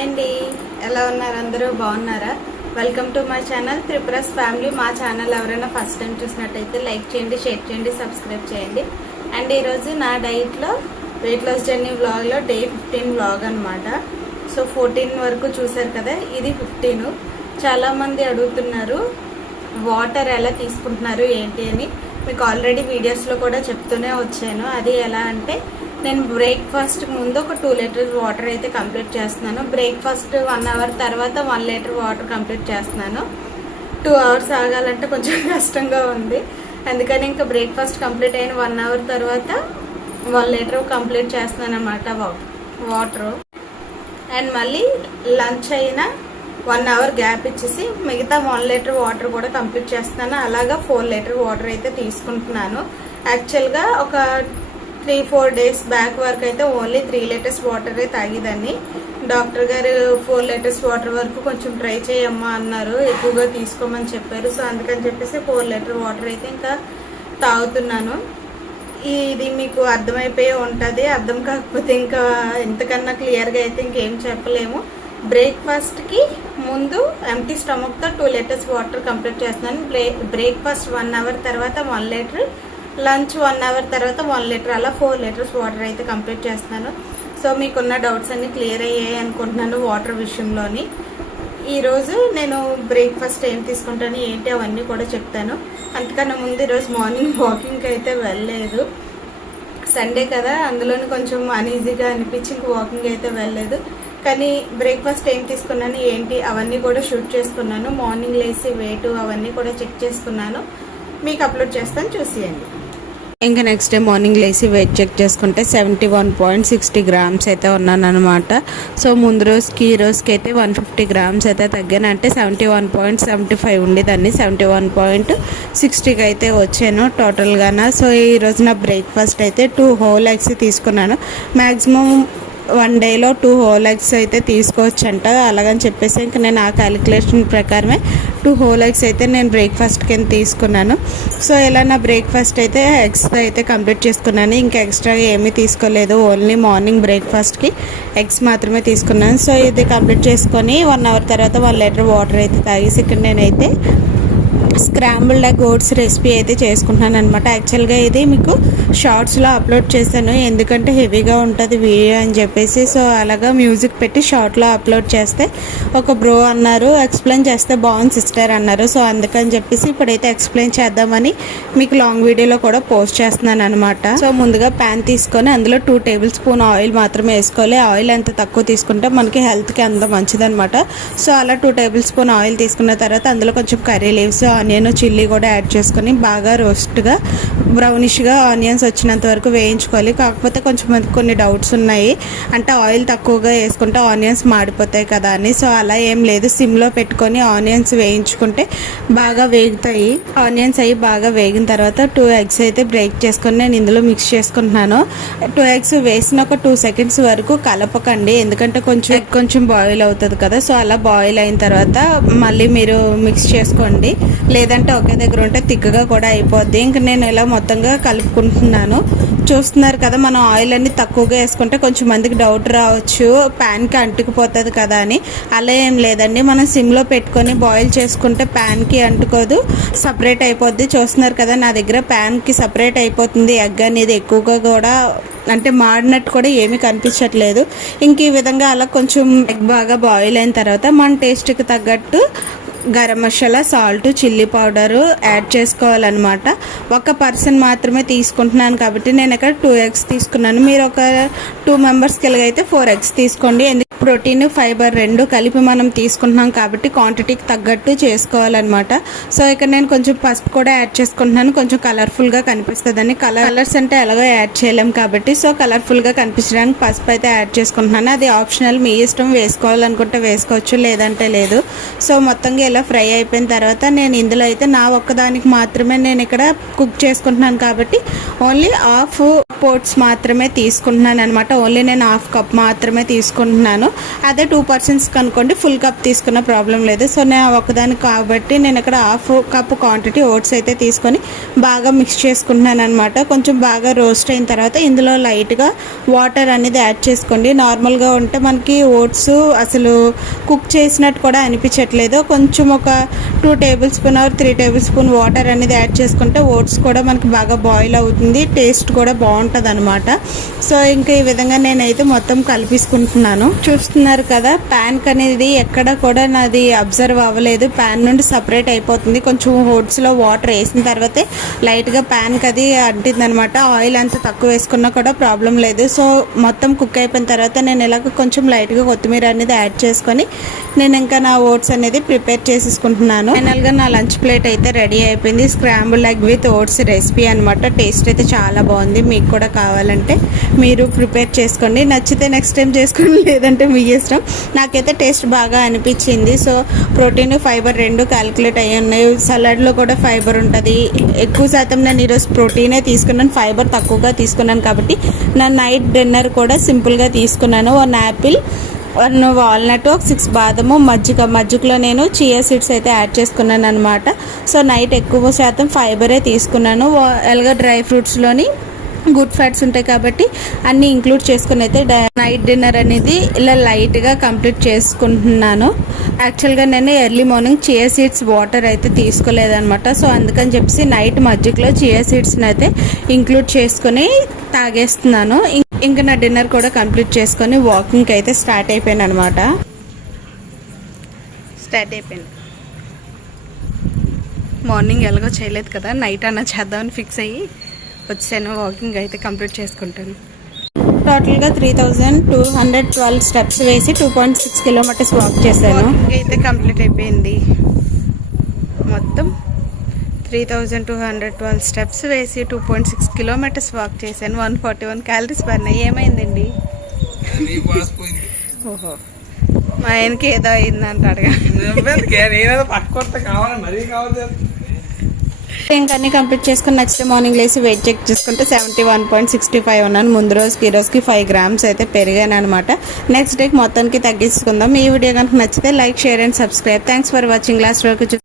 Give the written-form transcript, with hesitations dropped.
Hi అండి, ఎలా ఉన్నారు? అందరూ బాగున్నారా? Welcome to my channel Tripura's family. మా ఛానల్ ఎవరైనా ఫస్ట్ టైం చూసినట్టయితే లైక్ చేయండి, షేర్ చేయండి, సబ్స్క్రైబ్ చేయండి. అండ్ ఈరోజు నా డైట్లో వెయిట్ లాస్ జర్నీ వ్లాగ్లో డే 15 వ్లాగ్ అనమాట. సో 14 వరకు చూసారు కదా, ఇది 15. చాలామంది అడుగుతున్నారు వాటర్ ఎలా తీసుకుంటున్నారు ఏంటి అని. మీకు ఆల్రెడీ వీడియోస్లో కూడా చెప్తూనే వచ్చాను. అది ఎలా అంటే, నేను బ్రేక్ఫాస్ట్ ముందు ఒక 2 లీటర్స్ వాటర్ అయితే కంప్లీట్ చేస్తున్నాను. బ్రేక్ఫాస్ట్ 1 అవర్ తర్వాత 1 లీటర్ వాటర్ కంప్లీట్ చేస్తున్నాను. 2 అవర్స్ ఆగాలంటే కొంచెం కష్టంగా ఉంది. అందుకని ఇంకా బ్రేక్ఫాస్ట్ కంప్లీట్ అయిన 1 అవర్ తర్వాత 1 లీటర్ కంప్లీట్ చేస్తున్నాను అనమాట వాటర్. అండ్ మళ్ళీ లంచ్ అయినా 1 అవర్ గ్యాప్ ఇచ్చేసి మిగతా 1 లీటర్ వాటర్ కూడా కంప్లీట్ చేస్తున్నాను. అలాగా 4 లీటర్ వాటర్ అయితే తీసుకుంటున్నాను. యాక్చువల్గా ఒక 3-4 డేస్ బ్యాక్ వరకు అయితే ఓన్లీ 3 లీటర్స్ వాటరే తాగేదాన్ని. డాక్టర్ గారు 4 లీటర్స్ వాటర్ వరకు కొంచెం ట్రై చేయమ్మా అన్నారు, ఎక్కువగా తీసుకోమని చెప్పారు. సో అందుకని చెప్పేసి 4 లీటర్ వాటర్ అయితే ఇంకా తాగుతున్నాను. ఇది మీకు అర్థమైపోయి ఉంటుంది. అర్థం కాకపోతే ఇంకా ఎంతకన్నా క్లియర్గా అయితే ఇంకేం చెప్పలేము. బ్రేక్ఫాస్ట్కి ముందు ఎంటీ స్టమక్తో 2 లీటర్స్ వాటర్ కంప్లీట్ చేస్తున్నాను. బ్రేక్ఫాస్ట్ 1 అవర్ తర్వాత 1 లీటర్, లంచ్ 1 అవర్ తర్వాత 1 లీటర్, అలా 4 లీటర్స్ వాటర్ అయితే కంప్లీట్ చేస్తున్నాను. సో మీకున్న డౌట్స్ అన్ని క్లియర్ అయ్యాయి అనుకుంటున్నాను వాటర్ విషయంలోని. ఈరోజు నేను బ్రేక్ఫాస్ట్ ఏం తీసుకుంటాను ఏంటి అవన్నీ కూడా చెప్తాను. అంతకన్నా ముందు ఈరోజు మార్నింగ్ వాకింగ్కి అయితే వెళ్ళలేదు. సండే కదా, అందులోని కొంచెం అన్ఈజీగా అనిపించి ఇంక వాకింగ్ అయితే వెళ్ళలేదు. కానీ బ్రేక్ఫాస్ట్ ఏం తీసుకున్నాను ఏంటి అవన్నీ కూడా షూట్ చేసుకున్నాను. మార్నింగ్ లేసి వెయిట్ అవన్నీ కూడా చెక్ చేసుకున్నాను, మీకు అప్లోడ్ చేస్తాను, చూసేయండి. ఇంకా నెక్స్ట్ డే మార్నింగ్ లేసి వెయిట్ చెక్ చేసుకుంటే 71.60 గ్రామ్స్ అయితే ఉన్నాను అనమాట. సో ముందు రోజుకి ఈ రోజుకి అయితే 150 గ్రామ్స్ అయితే తగ్గాను. అంటే 71.75 ఉండేదాన్ని 71.60కి అయితే వచ్చాను టోటల్గాన. సో ఈ రోజు నా బ్రేక్ఫాస్ట్ అయితే 2 హోల్ ఎగ్స్ తీసుకున్నాను. మ్యాక్సిమం 1 డేలో 2 హోల్ ఎగ్స్ అయితే తీసుకోవచ్చంట. అలాగని చెప్పేసి ఇంకా నేను ఆ క్యాలిక్యులేషన్ ప్రకారమే 2 హోల్ ఎగ్స్ అయితే నేను బ్రేక్ఫాస్ట్ కింద తీసుకున్నాను. సో ఇలా నా బ్రేక్ఫాస్ట్ అయితే ఎగ్స్తో అయితే కంప్లీట్ చేసుకున్నాను. ఇంకా ఎక్స్ట్రాగా ఏమీ తీసుకోలేదు, ఓన్లీ మార్నింగ్ బ్రేక్ఫాస్ట్కి ఎగ్స్ మాత్రమే తీసుకున్నాను. సో ఇది కంప్లీట్ చేసుకొని 1 అవర్ తర్వాత 1 లీటర్ వాటర్ అయితే తాగేసి ఇక్కడ నేనైతే స్క్రాంబుల్డ్ ఎగ్ ఓట్స్ రెసిపీ అయితే చేసుకుంటున్నాను అనమాట. యాక్చువల్గా ఇది మీకు షార్ట్స్లో అప్లోడ్ చేశాను, ఎందుకంటే హెవీగా ఉంటుంది వీడియో అని చెప్పేసి. సో అలాగా మ్యూజిక్ పెట్టి షార్ట్లో అప్లోడ్ చేస్తే ఒక బ్రో అన్నారు, ఎక్స్ప్లెయిన్ చేస్తే బాగుంది సిస్టర్ అన్నారు. సో అందుకని చెప్పేసి ఇప్పుడైతే ఎక్స్ప్లెయిన్ చేద్దామని మీకు లాంగ్ వీడియోలో కూడా పోస్ట్ చేస్తున్నాను అనమాట. సో ముందుగా ప్యాన్ తీసుకొని అందులో 2 టేబుల్ స్పూన్ ఆయిల్ మాత్రమే వేసుకోవాలి. ఆయిల్ ఎంత తక్కువ తీసుకుంటే మనకి హెల్త్కి అంత మంచిదనమాట. సో అలా 2 టేబుల్ స్పూన్ ఆయిల్ తీసుకున్న తర్వాత అందులో కొంచెం కర్రీ లీవ్స్, ఆనియన్, చిల్లీ కూడా యాడ్ చేసుకొని బాగా రోస్ట్గా బ్రౌనిష్గా ఆనియన్స్ వచ్చినంత వరకు వేయించుకోవాలి. కాకపోతే కొంచెం మందికి కొన్ని డౌట్స్ ఉన్నాయి, అంటే ఆయిల్ తక్కువగా వేసుకుంటే ఆనియన్స్ మాడిపోతాయి కదా అని. సో అలా ఏం లేదు, సిమ్లో పెట్టుకొని ఆనియన్స్ వేయించుకుంటే బాగా వేగుతాయి. ఆనియన్స్ అవి బాగా వేగిన తర్వాత 2 ఎగ్స్ అయితే బ్రేక్ చేసుకొని నేను ఇందులో మిక్స్ చేసుకుంటున్నాను. 2 ఎగ్స్ వేసిన ఒక 2 సెకండ్స్ వరకు కలపకండి, ఎందుకంటే కొంచెం బాయిల్ అవుతుంది కదా. సో అలా బాయిల్ అయిన తర్వాత మళ్ళీ మీరు మిక్స్ చేసుకోండి, లేదంటే ఒకే దగ్గర ఉంటే తిక్కగా కూడా అయిపోద్ది. ఇంక నేను ఇలా మొత్తంగా కలుపుకుంటున్నాను. చూస్తున్నారు కదా, మనం ఆయిల్ అన్ని తక్కువగా వేసుకుంటే కొంచెం మందికి డౌట్ రావచ్చు, ప్యాన్కి అంటుకుపోతుంది కదా అని. అలా ఏం లేదండి, మనం సిమ్లో పెట్టుకొని బాయిల్ చేసుకుంటే ప్యాన్కి అంటుకోదు, సపరేట్ అయిపోద్ది. చూస్తున్నారు కదా, నా దగ్గర ప్యాన్కి సపరేట్ అయిపోతుంది ఎగ్ అనేది. ఎక్కువగా కూడా అంటే మాడినట్టు కూడా ఏమీ కనిపించట్లేదు. ఇంక ఈ విధంగా అలా కొంచెం ఎగ్ బాగా బాయిల్ అయిన తర్వాత మన టేస్ట్కి తగ్గట్టు garam masala, salt, chilli powder add చేసుకోవాలన్నమాట. ఒక పర్సన్ మాత్రమే తీసుకుంటున్నాను కాబట్టి నేను ఇక్కడ 2 ఎగ్స్ తీసుకున్నాను. మీరు ఒక 2 మెంబర్స్కి ఎలాగైతే 4 ఎగ్స్ తీసుకోండి. ప్రోటీన్, ఫైబర్ 2 కలిపి మనం తీసుకుంటున్నాం కాబట్టి క్వాంటిటీకి తగ్గట్టు చేసుకోవాలన్నమాట. సో ఇక్కడ నేను కొంచెం పసుపు కూడా యాడ్ చేసుకుంటున్నాను, కొంచెం కలర్ఫుల్గా కనిపిస్తుందని. కలర్స్ అంటే ఎలాగో యాడ్ చేయలేం కాబట్టి సో కలర్ఫుల్గా కనిపించడానికి పసుపు అయితే యాడ్ చేసుకుంటున్నాను. అది ఆప్షనల్, మీ ఇష్టం, వేసుకోవాలనుకుంటే వేసుకోవచ్చు, లేదంటే లేదు. సో మొత్తంగా ఇలా ఫ్రై అయిపోయిన తర్వాత నేను ఇందులో అయితే నా ఒక్కదానికి మాత్రమే నేను ఇక్కడ కుక్ చేసుకుంటున్నాను కాబట్టి ఓన్లీ హాఫ్ పోట్స్ మాత్రమే తీసుకుంటున్నాను అనమాట. ఓన్లీ నేను 1/2 కప్ మాత్రమే తీసుకుంటున్నాను. అదే 2 పర్సన్స్కి అనుకోండి ఫుల్ కప్ తీసుకున్న ప్రాబ్లం లేదు. సో నేను ఒకదానికి కాబట్టి నేను ఇక్కడ హాఫ్ కప్ క్వాంటిటీ ఓట్స్ అయితే తీసుకొని బాగా మిక్స్ చేసుకుంటున్నాను అనమాట. కొంచెం బాగా రోస్ట్ అయిన తర్వాత ఇందులో లైట్గా వాటర్ అనేది యాడ్ చేసుకోండి. నార్మల్గా ఉంటే మనకి ఓట్స్ అసలు కుక్ చేసినట్టు కూడా అనిపించట్లేదు. కొంచెం ఒక 2 table spoon or 3 table spoon water అనేది యాడ్ చేసుకుంటే ఓట్స్ కూడా మనకి బాగా బాయిల్ అవుతుంది, టేస్ట్ కూడా బాగుంటుంది అనమాట. సో ఇంకా ఈ విధంగా నేనైతే మొత్తం కలిపేసుకుంటున్నాను. చూస్తున్నారు కదా, ప్యాన్ అనేది ఎక్కడ కూడా నాది అబ్జర్వ్ అవ్వలేదు, ప్యాన్ నుండి సపరేట్ అయిపోతుంది. కొంచెం ఓట్స్లో వాటర్ వేసిన తర్వాతే లైట్గా ప్యాన్కి అది అంటింది అనమాట. ఆయిల్ అంత తక్కువ వేసుకున్నా కూడా ప్రాబ్లం లేదు. సో మొత్తం కుక్ అయిపోయిన తర్వాత నేను ఇలాగ కొంచెం లైట్గా కొత్తిమీర అనేది యాడ్ చేసుకొని నేను ఇంకా నా ఓట్స్ అనేది ప్రిపేర్ చేసేసుకుంటున్నాను. ఫైనల్గా నా లంచ్ ప్లేట్ అయితే రెడీ అయిపోయింది. Scrambled egg with oats recipe అనమాట. టేస్ట్ అయితే చాలా బాగుంది. మీకు కూడా కావాలంటే మీరు ప్రిపేర్ చేసుకోండి. నచ్చితే నెక్స్ట్ టైం చేసుకోండి, లేదంటే మీ ఇష్టం. నాకైతే టేస్ట్ బాగా అనిపించింది. సో ప్రోటీన్ ఫైబర్ రెండు క్యాలిక్యులేట్ అయ్యి ఉన్నాయి. సలాడ్లో కూడా ఫైబర్ ఉంటుంది. ఎక్కువ శాతం నేను ఈరోజు ప్రోటీనే తీసుకున్నాను, ఫైబర్ తక్కువగా తీసుకున్నాను కాబట్టి నా నైట్ డిన్నర్ కూడా సింపుల్గా తీసుకున్నాను. 1 యాపిల్, 1 వాల్నట్, 6 బాదము, మజ్జిగలో నేను చియా సీడ్స్ అయితే యాడ్ చేసుకున్నాను అనమాట. సో నైట్ ఎక్కువ శాతం ఫైబరే తీసుకున్నాను. ఎలాగ డ్రై ఫ్రూట్స్లోని గుడ్ ఫ్యాట్స్ ఉంటాయి కాబట్టి అన్నీ ఇంక్లూడ్ చేసుకుని అయితే నైట్ డిన్నర్ అనేది ఇలా లైట్గా కంప్లీట్ చేసుకుంటున్నాను. యాక్చువల్గా నేను early morning chia seeds water అయితే తీసుకోలేదనమాట. సో అందుకని చెప్పేసి నైట్ మజ్జిగలో చియా సీడ్స్ని అయితే ఇంక్లూడ్ చేసుకుని తాగేస్తున్నాను. ఇంకా నా డిన్నర్ కూడా కంప్లీట్ చేసుకొని వాకింగ్కి అయితే స్టార్ట్ అయిపోయాను అనమాట. మార్నింగ్ ఎలాగో చేయలేదు కదా, నైట్ అన్న చేద్దామని ఫిక్స్ అయ్యి వచ్చాను. వాకింగ్ అయితే కంప్లీట్ చేసుకుంటాను. టోటల్గా 3212 స్టెప్స్ వేసి 2.6 కిలోమీటర్స్ వాక్ చేశాను. వాకింగ్ అయితే కంప్లీట్ అయిపోయింది. మొత్తం 3212 స్టెప్స్ వేసి 2.6 కిలోమీటర్స్ వాక్ చేశాను. 141 క్యాలరీస్ పడినాయి. ఏమైందండి? ఓహో, మా ఆయనకి ఏదో అయిందంట అడగా. ఇంకా అన్ని కంప్లీట్ చేసుకుని నెక్స్ట్ మార్నింగ్ లేసి వెయిట్ చెక్ చేసుకుంటే 71.65 ఉన్నాను. ముందు రోజుకి ఈ రోజుకి 5 grams అయితే పెరిగాను అనమాట. నెక్స్ట్ డేకి మొత్తానికి తగ్గించుకుందాం. ఈ వీడియో కనుక నచ్చితే like, share and subscribe. Thanks for watching. Last వరకు